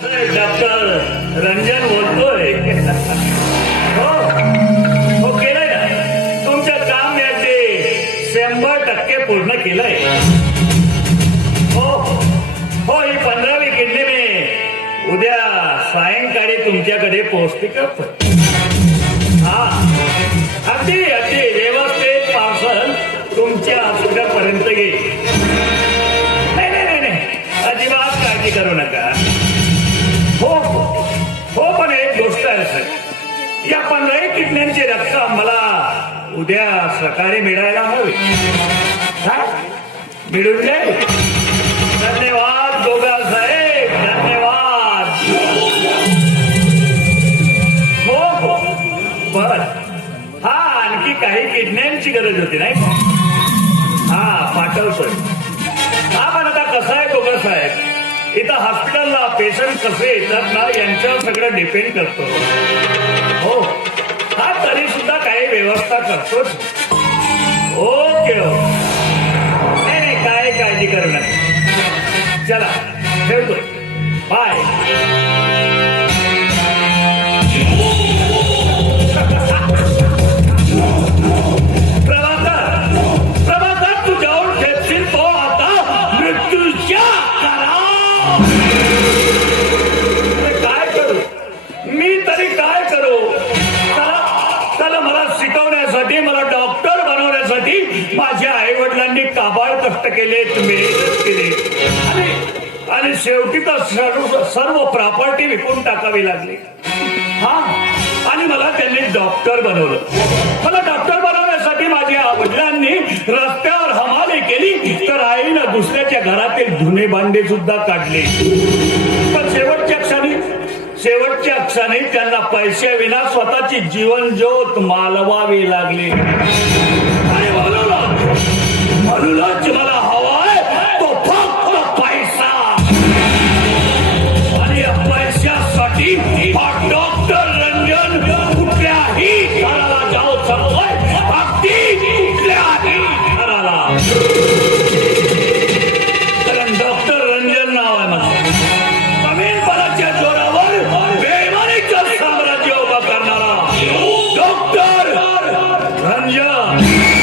Doctor Ranjan बोलतोय. हो हो केलंय ना. तुमचं काम मी ते शंभर टक्के पूर्ण केलंय. हो हो ही पंधरावी किडनी मी उद्या सायंकाळी तुमच्याकडे पोहोचते का? हा. एक या पंधराही किडण्यांची रक्कम मला उद्या सकाळी मिळायला हवी. मिळून जाईल धन्यवाद गोगा साहेब. धन्यवाद. हो हो. बर. हा आणखी काही किडण्यांची गरज होती नाही का? हा पाठवतोय. इथं हॉस्पिटलला पेशंट कसे येतात ना यांच्यावर सगळं डिपेंड करतो. हो. हा तरी सुद्धा काही व्यवस्था करतोच. ओके हो नाही काय काळजी करणार चला ठेवतोय बाय प्रभाकर प्रभाकर तू जाऊन ठेपशील तो आता मृत्यूच्या करा काय करू? मी तरी काय करू? त्याला मला शिकवण्यासाठी मला डॉक्टर बनवण्यासाठी माझ्या आई वडिलांनी काबाळ कष्ट केले तुम्ही केली. आणि आणि शेवटी तर सर्व सर्व प्रॉपर्टी विकून टाकावी लागली. हा? आणि मला त्यांनी डॉक्टर बनवलं. मला डॉक्टर बनवण्यासाठी माझ्या वडिलांनी रस्त्यावर तर दुसऱ्याच्या घरातील धुणे भांडे सुद्धा काढले. पण शेवटच्या क्षणी शेवटच्या क्षणी त्यांना पैशाविना स्वतःची जीवन ज्योत मालवावी लागली. 何じゃ